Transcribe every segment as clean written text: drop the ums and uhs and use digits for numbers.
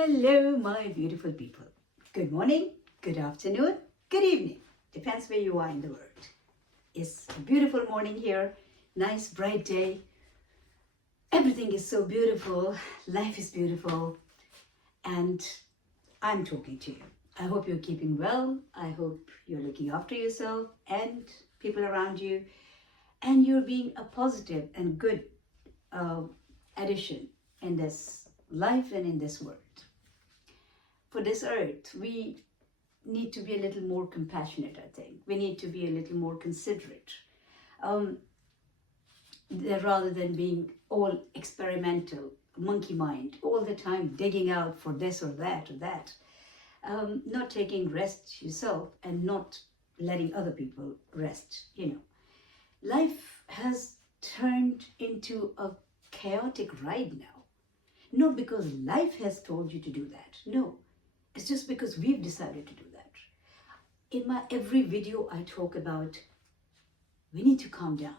Hello, my beautiful people. Good morning, good afternoon, good evening. Depends where you are in the world. It's a beautiful morning here, nice bright day. Everything is so beautiful, life is beautiful, and I'm talking to you. I hope you're keeping well. I hope you're looking after yourself and people around you, and you're being a positive and good uh, addition in this life and in this world. For this earth, we need to be a little more compassionate, I think. We need to be a little more considerate. Um, Rather than being all experimental, monkey mind, all the time digging out for this or that or that. Not taking rest yourself and not letting other people rest, Life has turned into a chaotic ride now. Not because life has told you to do that. No, it's just because we've decided to do that. In my every video, I talk about we need to calm down.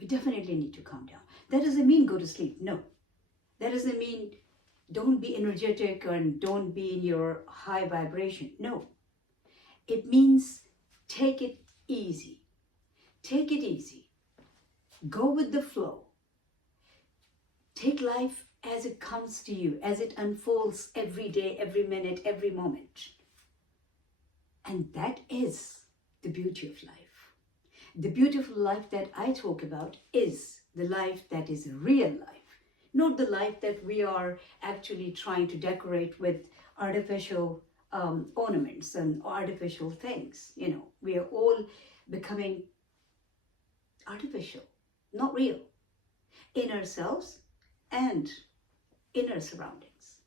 We definitely need to calm down. That doesn't mean go to sleep. No. That doesn't mean don't be energetic and don't be in your high vibration. No. It means take it easy. Take it easy. Go with the flow. Take life as it comes to you, as it unfolds every day, every minute, every moment. And that is the beauty of life. The beautiful life that I talk about is the life that is real life, not the life that we are actually trying to decorate with artificial ornaments and artificial things. We are all becoming artificial, not real, in ourselves and in our surroundings.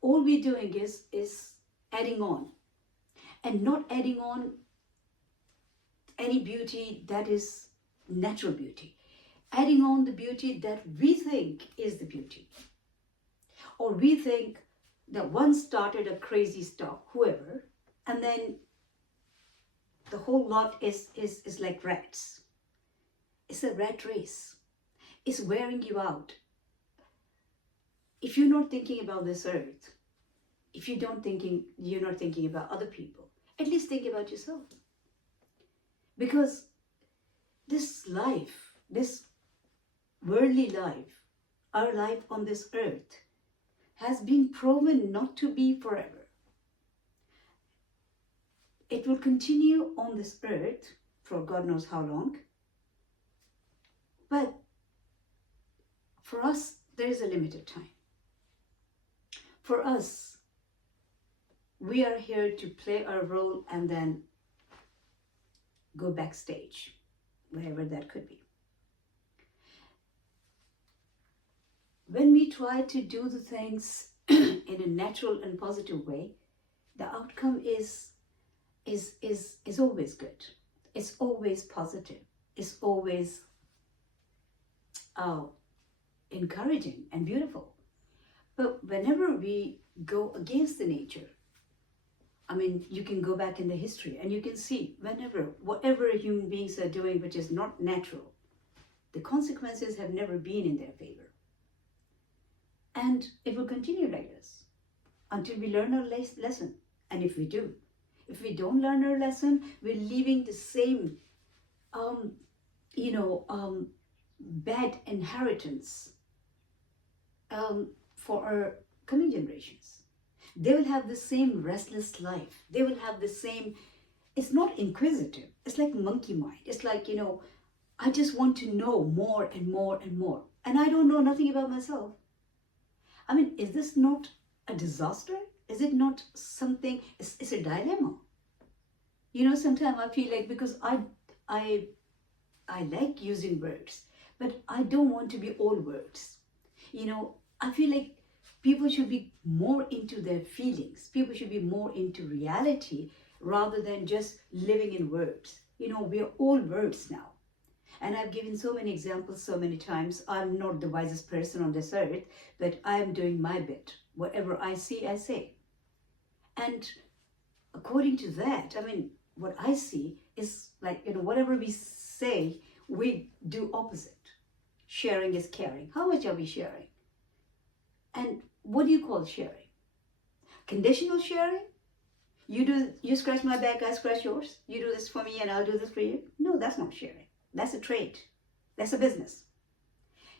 All we're doing is adding on, and not adding on any beauty that is natural beauty, adding on the beauty that we think is the beauty, or we think that one started a crazy stuff, whoever, and then the whole lot is like rats. It's a rat race. It's wearing you out. If you're not thinking about this earth, if you're not thinking about other people, at least think about yourself. Because this life, this worldly life, our life on this earth, has been proven not to be forever. It will continue on this earth for God knows how long. But for us, there is a limited time. For us, we are here to play our role and then go backstage, wherever that could be. When we try to do the things in a natural and positive way, the outcome is always good. It's always positive. It's always encouraging and beautiful. But whenever we go against the nature, you can go back in the history and you can see whatever human beings are doing which is not natural, the consequences have never been in their favor. And it will continue like this until we learn our lesson. And if we don't learn our lesson, we're leaving the same, bad inheritance for our coming generations. They will have the same restless life. They will have the same, it's not inquisitive. It's like monkey mind. It's like, I just want to know more and more and more. And I don't know nothing about myself. Is this not a disaster? Is it not something, it's a dilemma. Sometimes I feel like, because I like using words, but I don't want to be all words. I feel like people should be more into their feelings. People should be more into reality rather than just living in words. We are all words now. And I've given so many examples so many times. I'm not the wisest person on this earth, but I am doing my bit. Whatever I see, I say. And according to that, what I see is like, whatever we say, we do opposite. Sharing is caring. How much are we sharing? And what do you call sharing? Conditional sharing? You scratch my back, I scratch yours. You do this for me and I'll do this for you. No, that's not sharing. That's a trade. That's a business.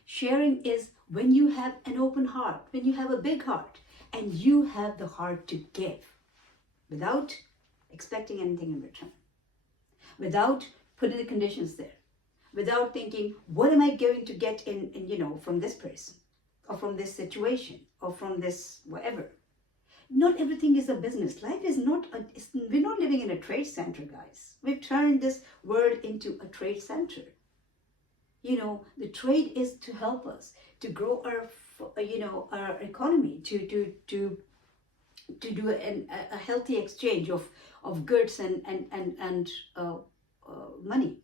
Sharing is when you have an open heart, when you have a big heart, and you have the heart to give without expecting anything in return, without putting the conditions there, without thinking, what am I going to get from this person, or from this situation, or from this whatever. Not everything is a business. Life is not, we're not living in a trade center, guys. We've turned this world into a trade center. The trade is to help us to grow our economy, to do a healthy exchange of goods and money.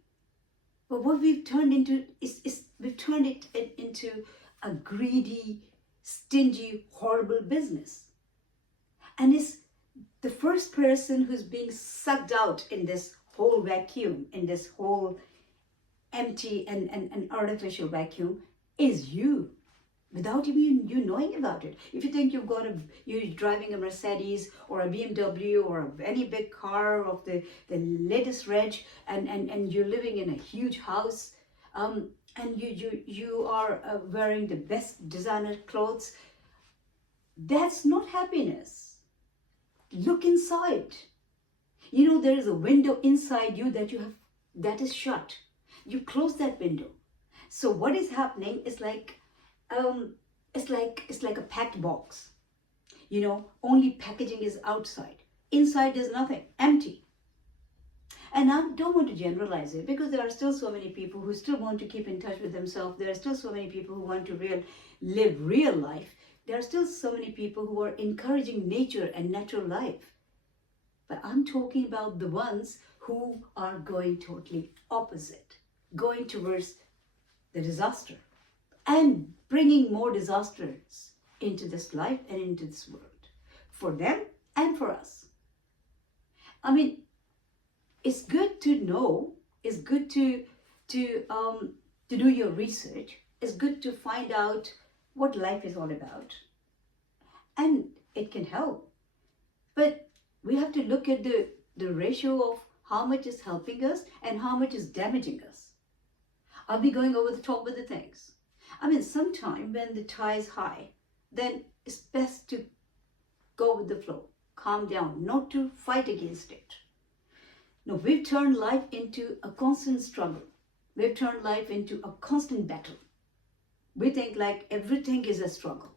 But what we've turned into is we've turned it into a greedy, stingy, horrible business. And it's the first person who's being sucked out in this whole vacuum, in this whole empty and artificial vacuum, is you, without even you knowing about it. If you think you're driving a Mercedes or a BMW or any big car of the latest reg, and you're living in a huge house, and you are wearing the best designer clothes, that's not happiness. Look inside. There is a window inside you that is shut. You close that window. So what is happening is like it's like a packed box. Only packaging is outside. Inside there's nothing, empty. And I don't want to generalize it, because there are still so many people who still want to keep in touch with themselves. There are still so many people who want to live real life. There are still so many people who are encouraging nature and natural life. But I'm talking about the ones who are going totally opposite, going towards the disaster and bringing more disasters into this life and into this world, for them and for us. I mean, it's good to know, it's good to do your research, it's good to find out what life is all about, and it can help. But we have to look at the ratio of how much is helping us and how much is damaging us. Are we going over the top with the things? I mean, sometime when the tide is high, then it's best to go with the flow, calm down, not to fight against it. No, we've turned life into a constant struggle. We've turned life into a constant battle. We think like everything is a struggle.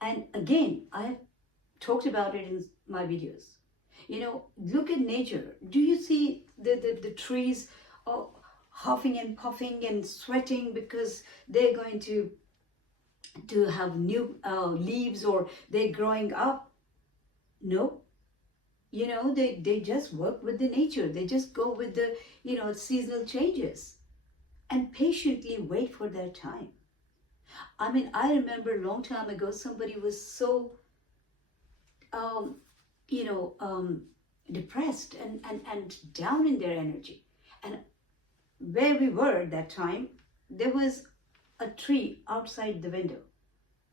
And again, I have talked about it in my videos. Look at nature. Do you see the trees huffing and puffing and sweating because they're going to have new leaves, or they're growing up? No. They just work with the nature. They just go with the, seasonal changes and patiently wait for their time. I mean, I remember a long time ago, somebody was so, depressed and down in their energy. And where we were at that time, there was a tree outside the window,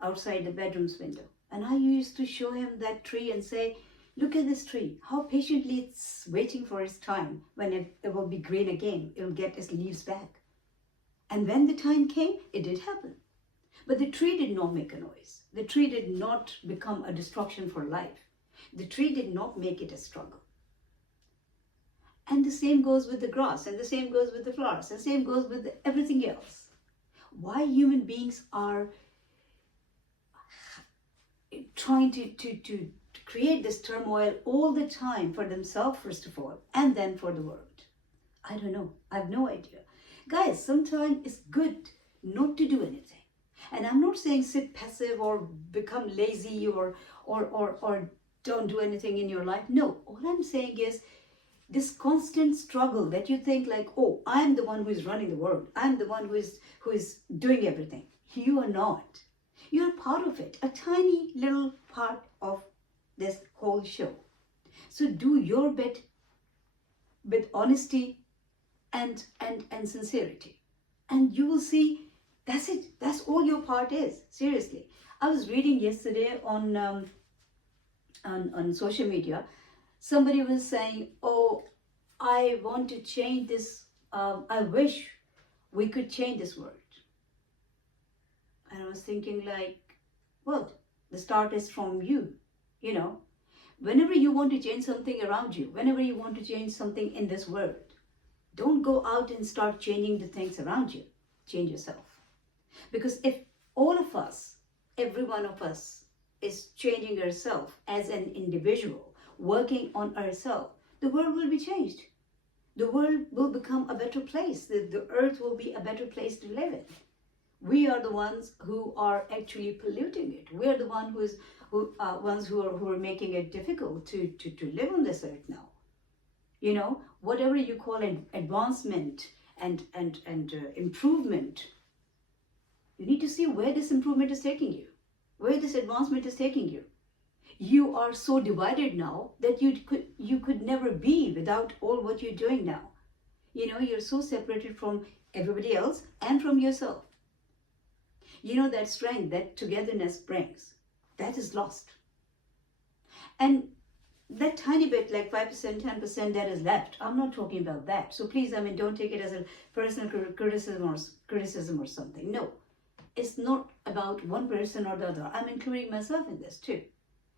outside the bedroom's window. And I used to show him that tree and say, look at this tree, how patiently it's waiting for its time, when it will be green again, it will get its leaves back. And when the time came, it did happen. But the tree did not make a noise. The tree did not become a destruction for life. The tree did not make it a struggle. And the same goes with the grass, and the same goes with the flowers, and the same goes with everything else. Why human beings are trying to create this turmoil all the time for themselves, first of all, and then for the world? I don't know. I have no idea. Guys, sometimes it's good not to do anything. And I'm not saying sit passive or become lazy or don't do anything in your life. No, all I'm saying is this constant struggle that you think like, oh, I'm the one who is running the world. I'm the one who is doing everything. You are not. You're part of it, a tiny little part of this whole show. So do your bit with honesty and sincerity. And you will see That's it. That's all your part is. Seriously. I was reading yesterday on social media. Somebody was saying, "Oh, I want to change this. I wish we could change this world." And I was thinking, like, well, the start is from you. You know, whenever you want to change something around you, whenever you want to change something in this world, don't go out and start changing the things around you. Change yourself. Because if all of us, every one of us, is changing ourselves as an individual, working on ourselves, the world will be changed. The world will become a better place. The earth will be a better place to live in. We are the ones who are actually polluting it. We are the ones who are making it difficult to live on this earth now. You know, whatever you call an advancement and improvement, you need to see where this improvement is taking you, where this advancement is taking you. You are so divided now that you could never be without all what you're doing now. You know, you're so separated from everybody else and from yourself. You know, that strength that togetherness brings, that is lost. And that tiny bit, like 5%, 10% that is left, I'm not talking about that. So please, I mean, don't take it as a personal criticism or something. No, it's not about one person or the other. I'm including myself in this too.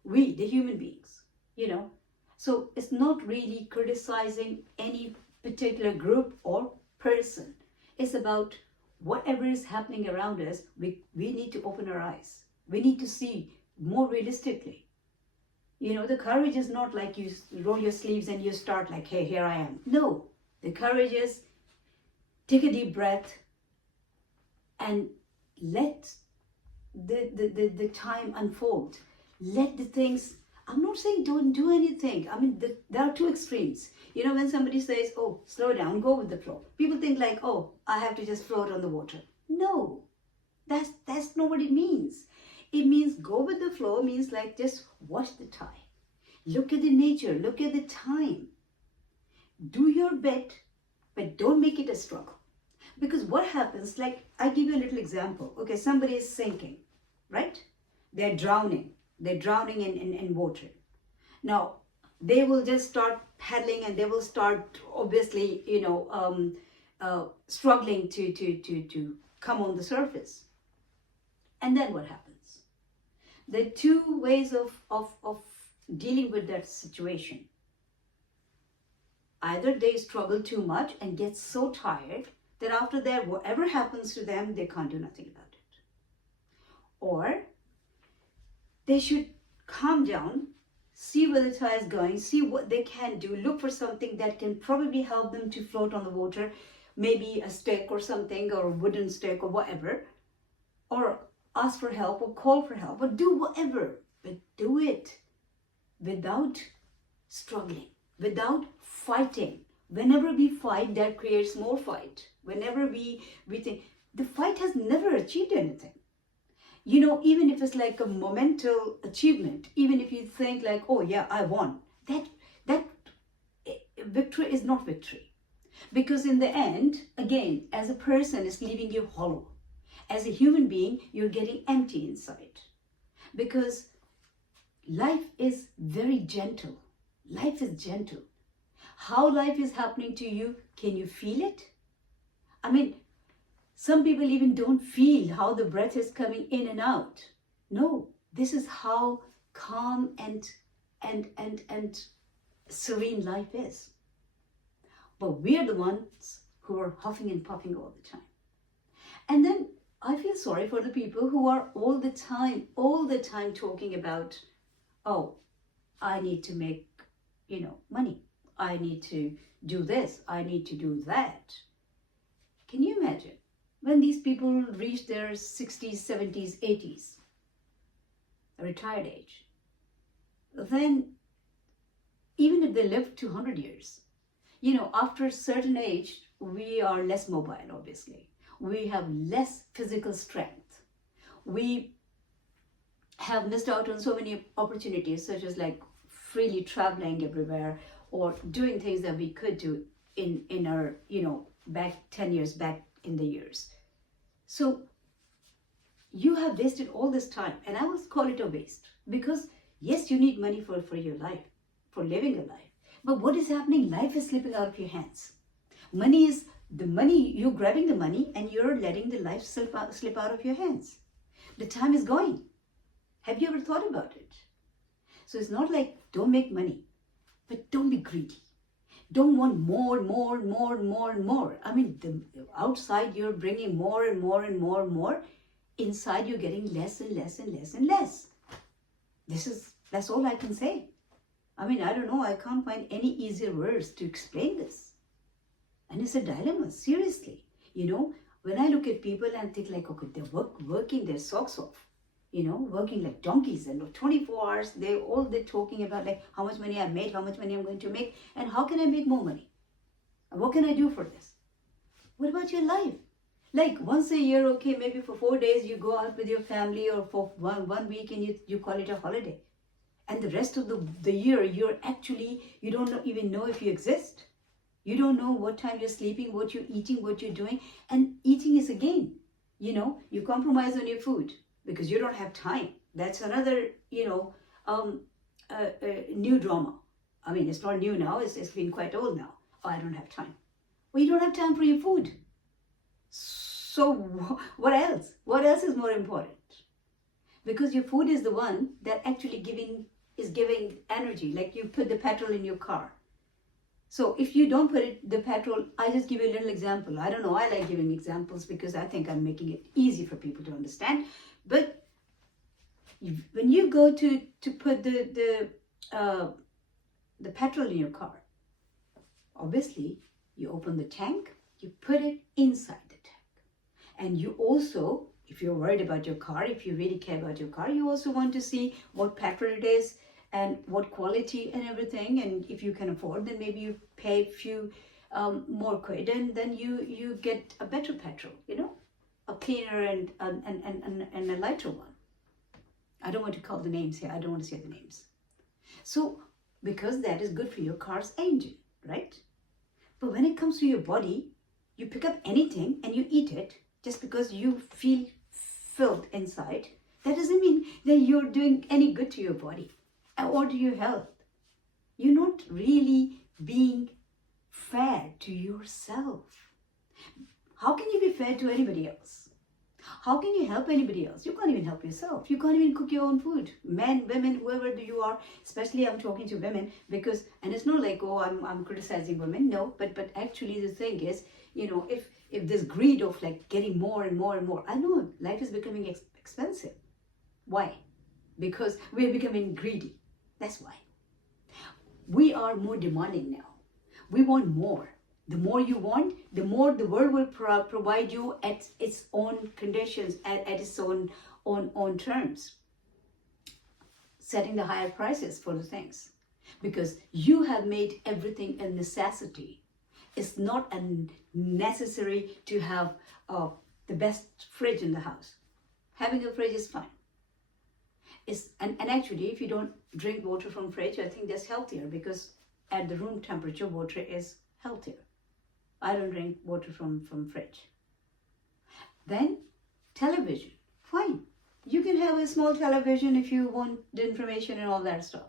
We, the human beings, you know. So it's not really criticizing any particular group or person. It's about whatever is happening around us, we need to open our eyes. We need to see more realistically. You know, the courage is not like you roll your sleeves and you start like, hey, here I am. No, the courage is take a deep breath and let the time unfold. Let the things, I'm not saying don't do anything. I mean, there are two extremes. You know, when somebody says, oh, slow down, go with the flow. People think like, oh, I have to just float on the water. No, that's not what it means. It means go with the flow, means like just watch the tide. Look at the nature, look at the time. Do your bit, but don't make it a struggle. Because what happens, like, I give you a little example. Okay, somebody is sinking, right? They're drowning. They're drowning in water. Now, they will just start paddling and they will start, obviously, you know, struggling to come on the surface. And then what happens? There are two ways of dealing with that situation. Either they struggle too much and get so tired that after that, whatever happens to them, they can't do nothing about it. Or they should calm down, see where the tide is going, see what they can do, look for something that can probably help them to float on the water, maybe a stick or something, or a wooden stick or whatever, or ask for help or call for help or do whatever, but do it without struggling, without fighting. Whenever we fight, that creates more fight. Whenever we think, the fight has never achieved anything. You know, even if it's like a momental achievement, even if you think like, oh yeah, I won, that victory is not victory. Because in the end, again, as a person, it's leaving you hollow. As a human being, you're getting empty inside. Because life is very gentle. Life is gentle. How life is happening to you, can you feel it? I mean, some people even don't feel how the breath is coming in and out. No, this is how calm and serene life is. But we're the ones who are huffing and puffing all the time. And then I feel sorry for the people who are all the time talking about, oh, I need to make, you know, money. I need to do this. I need to do that. Can you imagine when these people reach their 60s, 70s, 80s, retired age, then even if they live 200 years, you know, after a certain age, we are less mobile, obviously. We have less physical strength. We have missed out on so many opportunities, such as like freely traveling everywhere or doing things that we could do in our, you know, back 10 years back in the years. So you have wasted all this time, and I will call it a waste, because yes, you need money for your life, for living a life. But what is happening? Life is slipping out of your hands. Money is the money, you're grabbing the money and you're letting the life slip out of your hands. The time is going. Have you ever thought about it? So it's not like don't make money, but don't be greedy. Don't want more. I mean, outside you're bringing more and more. Inside you're getting less and less. That's all I can say. I mean, I don't know, I can't find any easier words to explain this. And it's a dilemma, seriously. You know, when I look at people and think like, okay, they're working their socks off, you know, working like donkeys, and 24 hours, they're talking about like how much money I've made, how much money I'm going to make, and how can I make more money? And what can I do for this? What about your life? Like once a year, okay, maybe for 4 days you go out with your family, or for one week and you call it a holiday. And the rest of the year, you don't even know if you exist. You don't know what time you're sleeping, what you're eating, what you're doing. And eating is again, you know, you compromise on your food because you don't have time. That's another, you know, new drama. I mean, it's not new now, it's been quite old now. Oh, I don't have time. Well, you don't have time for your food. So what else? What else is more important? Because your food is the one that actually is giving energy. Like you put the petrol in your car. So if you don't put the petrol, I just give you a little example. I don't know, I like giving examples because I think I'm making it easy for people to understand. But when you go to put the petrol in your car, obviously you open the tank, you put it inside the tank. And you also, if you're worried about your car, if you really care about your car, you also want to see what petrol it is and what quality and everything. And if you can afford, then maybe you pay a few more quid, and then you get a better petrol, you know, a cleaner and a lighter one. I don't want to call the names here. I don't want to say the names. So, because that is good for your car's engine, right? But when it comes to your body, you pick up anything and you eat it just because you feel filled inside. That doesn't mean that you're doing any good to your body or to your health. You're not really being fair to yourself. How can you be fair to anybody else? How can you help anybody else? You can't even help yourself. You can't even cook your own food. Men, women, whoever you are, especially I'm talking to women, because, and it's not like, oh, I'm criticizing women. No, but actually the thing is, you know, if this greed of like getting more and more, I know life is becoming expensive. Why? Because we're becoming greedy. That's why. We are more demanding now. We want more. The more you want, the more the world will provide you at its own conditions, at its own terms, setting the higher prices for the things. Because you have made everything a necessity. It's not necessary to have the best fridge in the house. Having a fridge is fine. And actually, if you don't drink water from fridge, I think that's healthier, because at the room temperature, water is healthier. I don't drink water from fridge. Then television, fine. You can have a small television if you want the information and all that stuff.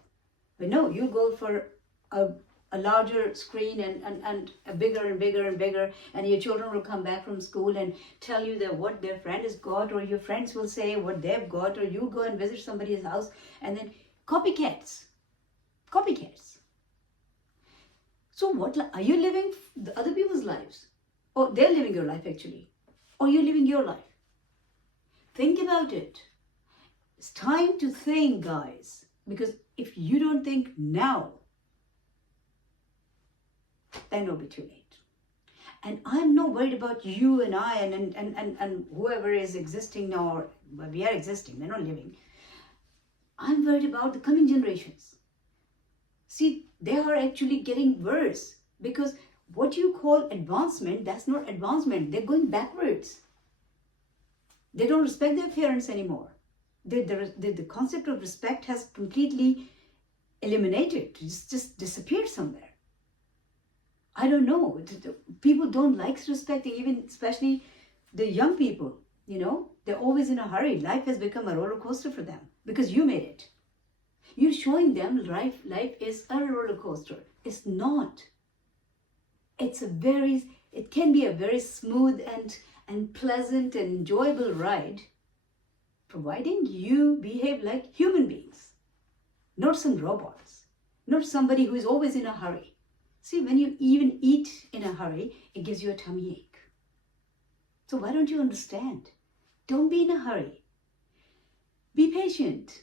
But no, you go for a larger screen and a bigger and bigger, and your children will come back from school and tell you that what their friend has got, or your friends will say what they've got, or you go and visit somebody's house, and then copycats. So what, are you living the other people's lives? Or they're living your life actually. Or you're living your life. Think about it. It's time to think, guys. Because if you don't think now, then it'll be too late. And I'm not worried about you and I and whoever is existing now, or well, we are existing, we're not living. I'm worried about the coming generations. See, they are actually getting worse, because what you call advancement, that's not advancement. They're going backwards. They don't respect their parents anymore. The concept of respect has completely eliminated. It's just disappeared somewhere. I don't know. People don't like respecting, even especially the young people, you know. They're always in a hurry. Life has become a roller coaster for them because you made it. You're showing them life is a roller coaster. It's not. It can be a very smooth and pleasant and enjoyable ride, providing you behave like human beings, not some robots, not somebody who is always in a hurry. See, when you even eat in a hurry, it gives you a tummy ache. So why don't you understand? Don't be in a hurry. Be patient.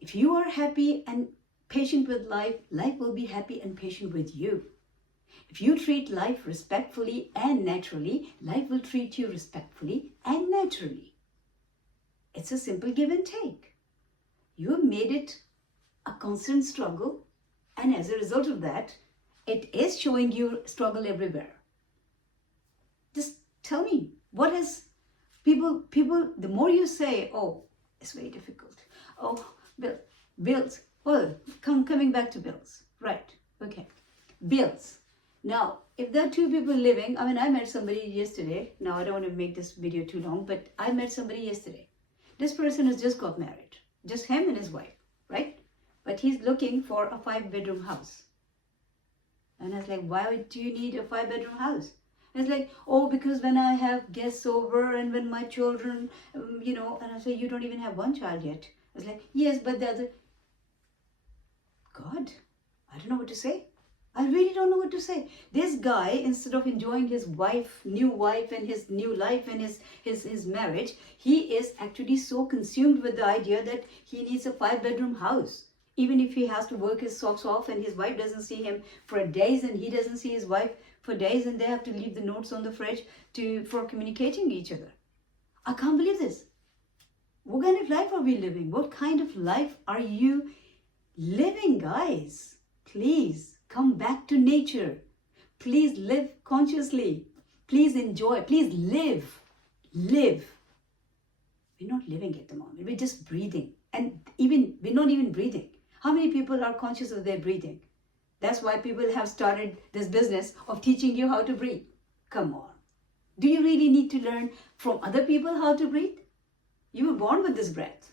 If you are happy and patient with life, life will be happy and patient with you. If you treat life respectfully and naturally, life will treat you respectfully and naturally. It's a simple give and take. You have made it a constant struggle, and as a result of that, it is showing you struggle everywhere. Just tell me, what has people, the more you say, oh, it's very difficult. Oh, bills. Well, coming back to bills. Right, okay. Bills. Now, if there are two people living, I met somebody yesterday. Now, I don't want to make this video too long, but I met somebody yesterday. This person has just got married. Just him and his wife, right? But he's looking for a 5-bedroom house. And I was like, why do you need a 5-bedroom house? And it's like, oh, because when I have guests over and when my children, and I say, you don't even have one child yet. I was like, yes, but the other, God, I don't know what to say. I really don't know what to say. This guy, instead of enjoying his new wife and his new life and his marriage, he is actually so consumed with the idea that he needs a 5-bedroom house. Even if he has to work his socks off and his wife doesn't see him for days and he doesn't see his wife for days and they have to leave the notes on the fridge for communicating each other. I can't believe this. What kind of life are we living? What kind of life are you living, guys? Please come back to nature. Please live consciously. Please enjoy. Please live. Live. We're not living at the moment. We're just breathing. And we're not even breathing. How many people are conscious of their breathing? That's why people have started this business of teaching you how to breathe. Come on. Do you really need to learn from other people how to breathe? You were born with this breath,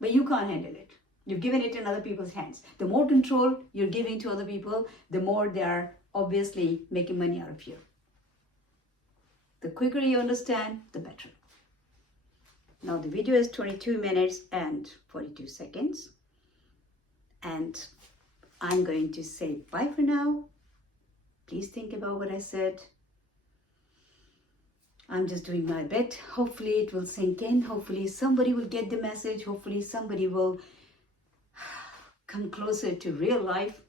but you can't handle it. You've given it in other people's hands. The more control you're giving to other people, the more they are obviously making money out of you. The quicker you understand, the better. Now the video is 22 minutes and 42 seconds. And I'm going to say bye for now. Please think about what I said. I'm just doing my bit. Hopefully it will sink in. Hopefully somebody will get the message. Hopefully somebody will come closer to real life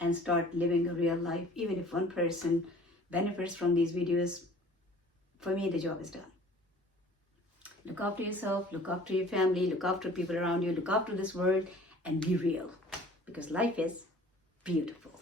and start living a real life. Even if one person benefits from these videos, for me the job is done. Look after yourself, look after your family, look after people around you, look after this world, and be real, because life is beautiful.